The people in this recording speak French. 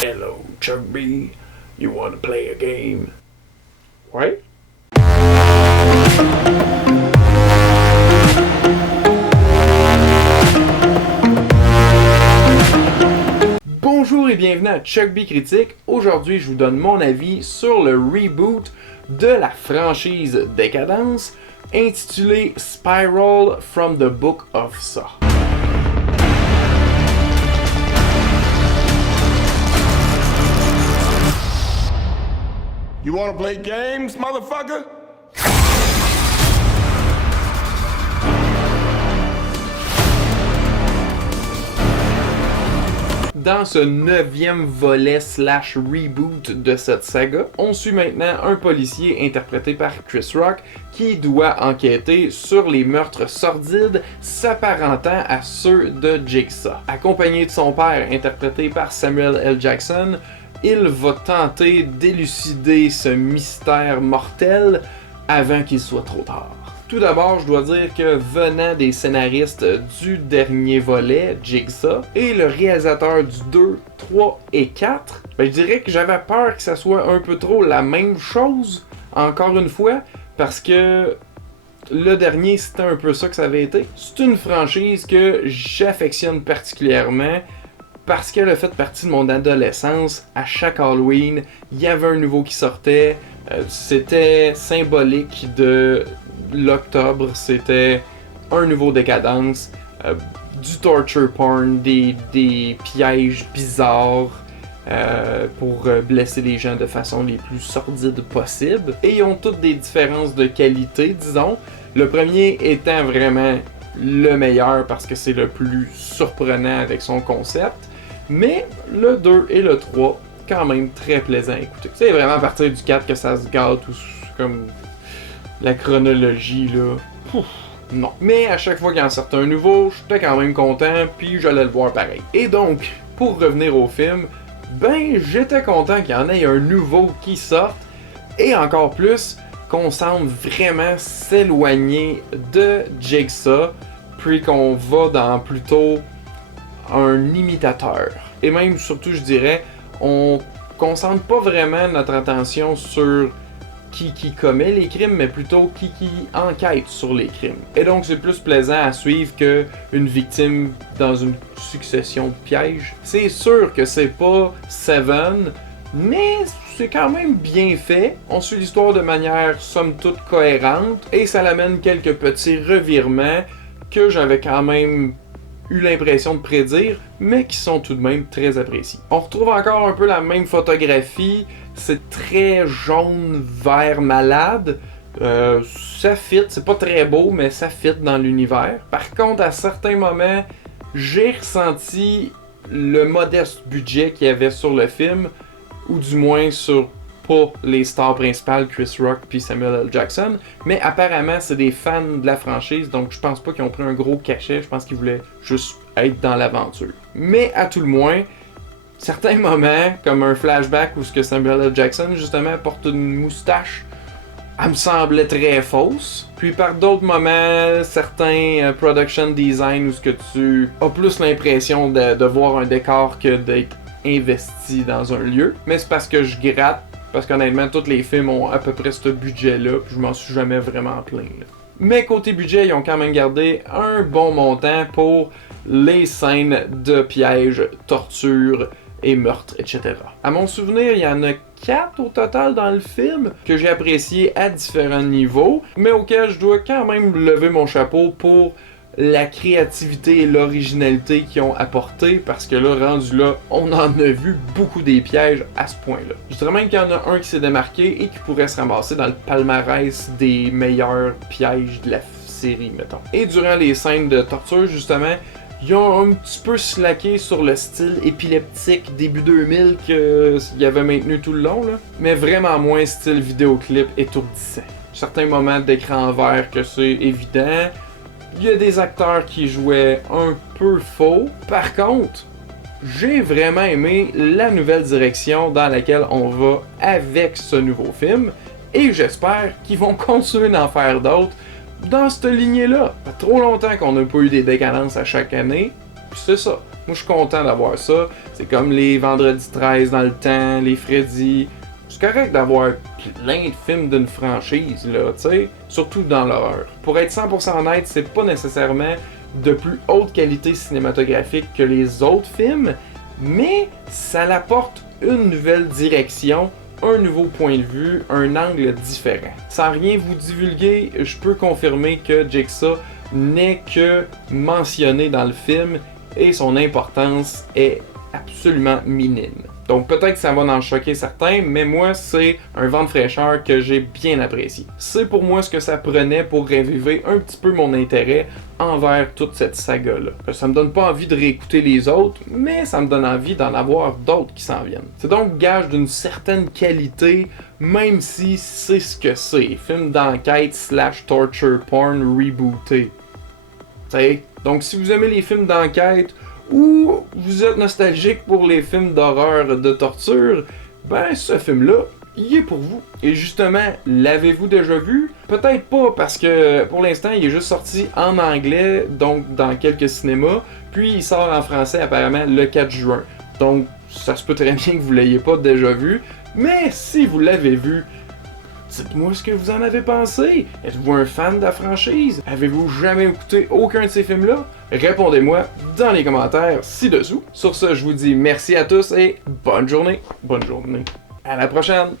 Hello, Chuck B. You wanna play a game? Ouais? Bonjour et bienvenue à Chuck B Critique. Aujourd'hui, je vous donne mon avis sur le reboot de la franchise Décadence, intitulé Spiral from the Book of Saw. You wanna play games, motherfucker? Dans ce 9e volet / reboot de cette saga, on suit maintenant un policier interprété par Chris Rock qui doit enquêter sur les meurtres sordides s'apparentant à ceux de Jigsaw. Accompagné de son père, interprété par Samuel L. Jackson, il va tenter d'élucider ce mystère mortel avant qu'il soit trop tard. Tout d'abord, je dois dire que venant des scénaristes du dernier volet, Jigsaw, et le réalisateur du 2, 3 et 4, je dirais que j'avais peur que ça soit un peu trop la même chose, encore une fois, parce que le dernier, c'était un peu ça que ça avait été. C'est une franchise que j'affectionne particulièrement, parce qu'elle a fait partie de mon adolescence. À chaque Halloween, il y avait un nouveau qui sortait. C'était symbolique de l'octobre. C'était un nouveau Décadence, du torture porn, des pièges bizarres pour blesser les gens de façon les plus sordides possible. Et ils ont toutes des différences de qualité, disons. Le premier étant vraiment le meilleur parce que c'est le plus surprenant avec son concept. Mais le 2 et le 3, quand même très plaisant à écouter. C'est vraiment à partir du 4 que ça se gâte, ou comme la chronologie là. Pouf, non. Mais à chaque fois qu'il en sortait un nouveau, j'étais quand même content, puis j'allais le voir pareil. Et donc, pour revenir au film, ben j'étais content qu'il y en ait un nouveau qui sorte, et encore plus qu'on semble vraiment s'éloigner de Jigsaw, puis qu'on va dans plutôt un imitateur. Et même, surtout, je dirais, on concentre pas vraiment notre attention sur qui commet les crimes, mais plutôt qui enquête sur les crimes. Et donc, c'est plus plaisant à suivre qu'une victime dans une succession de pièges. C'est sûr que c'est pas Seven, mais c'est quand même bien fait. On suit l'histoire de manière somme toute cohérente, et ça l'amène quelques petits revirements que j'avais quand même eu l'impression de prédire, mais qui sont tout de même très appréciés. On retrouve encore un peu la même photographie, c'est très jaune, vert malade, ça fit, c'est pas très beau, mais ça fit dans l'univers. Par contre, à certains moments, j'ai ressenti le modeste budget qu'il y avait sur le film, ou du moins sur pas les stars principales, Chris Rock puis Samuel L. Jackson, mais apparemment c'est des fans de la franchise, donc je pense pas qu'ils ont pris un gros cachet, je pense qu'ils voulaient juste être dans l'aventure. Mais à tout le moins, certains moments, comme un flashback où ce que Samuel L. Jackson justement porte une moustache, elle me semblait très fausse. Puis par d'autres moments, certains production design où ce que tu as plus l'impression de voir un décor que d'être investi dans un lieu. Mais c'est parce que je gratte, parce qu'honnêtement, tous les films ont à peu près ce budget-là, puis je m'en suis jamais vraiment plaint. Là. Mais côté budget, ils ont quand même gardé un bon montant pour les scènes de pièges, torture et meurtres, etc. À mon souvenir, il y en a 4 au total dans le film, que j'ai apprécié à différents niveaux, mais auxquels je dois quand même lever mon chapeau pour la créativité et l'originalité qu'ils ont apporté, parce que là, rendu là, on en a vu beaucoup des pièges à ce point-là. Je dirais même qu'il y en a un qui s'est démarqué et qui pourrait se ramasser dans le palmarès des meilleurs pièges de la série, mettons. Et durant les scènes de torture, justement, ils ont un petit peu slacké sur le style épileptique début 2000 qu'il avait maintenu tout le long, là, mais vraiment moins style vidéoclip étourdissant. Certains moments d'écran vert que c'est évident. Il y a des acteurs qui jouaient un peu faux. Par contre, j'ai vraiment aimé la nouvelle direction dans laquelle on va avec ce nouveau film. Et j'espère qu'ils vont continuer d'en faire d'autres dans cette lignée-là. Ça fait trop longtemps qu'on n'a pas eu des décadences à chaque année. Puis c'est ça. Moi, je suis content d'avoir ça. C'est comme les Vendredi 13 dans le temps, les Freddy. C'est correct d'avoir plein de films d'une franchise, là, tu sais, surtout dans l'horreur. Pour être 100% honnête, c'est pas nécessairement de plus haute qualité cinématographique que les autres films, mais ça l'apporte une nouvelle direction, un nouveau point de vue, un angle différent. Sans rien vous divulguer, je peux confirmer que Jigsaw n'est que mentionné dans le film et son importance est absolument minime. Donc peut-être que ça va en choquer certains, mais moi c'est un vent de fraîcheur que j'ai bien apprécié. C'est pour moi ce que ça prenait pour raviver un petit peu mon intérêt envers toute cette saga-là. Ça me donne pas envie de réécouter les autres, mais ça me donne envie d'en avoir d'autres qui s'en viennent. C'est donc gage d'une certaine qualité, même si c'est ce que c'est. Film d'enquête / torture porn rebooté. T'sais, donc si vous aimez les films d'enquête, ou vous êtes nostalgique pour les films d'horreur de torture, ben ce film-là, il est pour vous. Et justement, l'avez-vous déjà vu? Peut-être pas, parce que pour l'instant, il est juste sorti en anglais, donc dans quelques cinémas, puis il sort en français apparemment le 4 juin. Donc, ça se peut très bien que vous l'ayez pas déjà vu, mais si vous l'avez vu, dites-moi ce que vous en avez pensé. Êtes-vous un fan de la franchise? Avez-vous jamais écouté aucun de ces films-là? Répondez-moi dans les commentaires ci-dessous. Sur ce, je vous dis merci à tous et bonne journée. Bonne journée. À la prochaine!